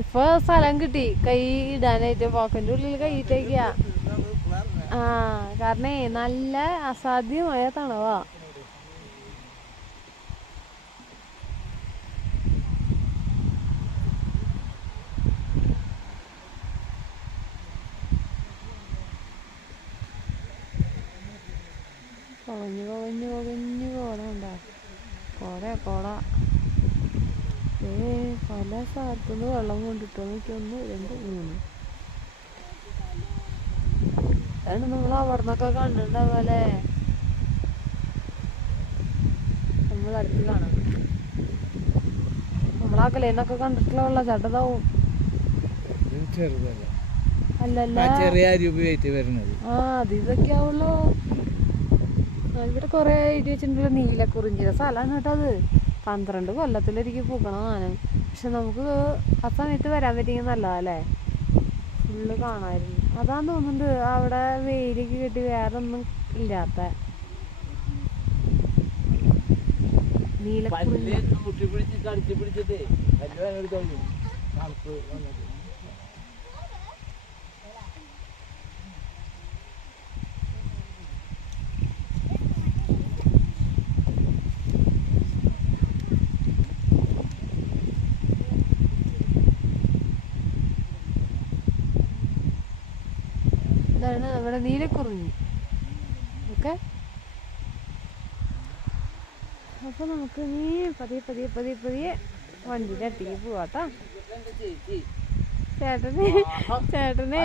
ഇപ്പൊ സ്ഥലം കിട്ടി കൈ ഇടാനായിട്ട് പോക്കന്റെ ഉള്ളിൽ കൈയിട്ടേക്ക. കാരണേ നല്ല അസാധ്യമായ തണവാ. കുഴഞ്ഞു കുഴഞ്ഞു കുഴഞ്ഞു പോണുണ്ടോ കോട പല സ്ഥലത്തുനിന്ന് വെള്ളം കൊണ്ടിട്ടോ. എനിക്ക് 1 2 3 അതാണ് നമ്മൾ അവിടുന്നൊക്കെ കണ്ടിട്ടുണ്ടാവല്ലേ. നമ്മളടുത്ത് കാണാം. നമ്മളാക്കലേന്നൊക്കെ കണ്ടിട്ടുള്ള വെള്ളച്ചാട്ടതാവും. അല്ലല്ല അത് ഇതൊക്കെ ആവുള്ളൂ. ഇവിടെ കൊറേ എഴുതി വെച്ചിട്ടുണ്ടല്ലോ നീലക്കുറിഞ്ചിയുടെ സ്ഥലമാണ് കേട്ടോ അത്. 12 കൊല്ലത്തിലൊരിക്കൽ പൂക്കണ സാധനം. പക്ഷെ നമുക്ക് ആ സമയത്ത് വരാൻ പറ്റിയെങ്കിൽ നല്ലതല്ലേ, ഫുള്ള് കാണാമായിരുന്നു. അതാന്ന് തോന്നുന്നുണ്ട് അവിടെ വെയിലൊക്കെ കിട്ടി വേറെ ഒന്നും ഇല്ലാത്ത നീലക്കുറിഞ്ചി. ഇതാണ് നമ്മുടെ നീലക്കുറിഞ്ഞി. ഓക്കെ, അപ്പൊ നമുക്ക് നീ പതിയെ വണ്ടിയുടെ അടുത്തേക്ക് പോവാട്ടോ. ചേട്ടനെ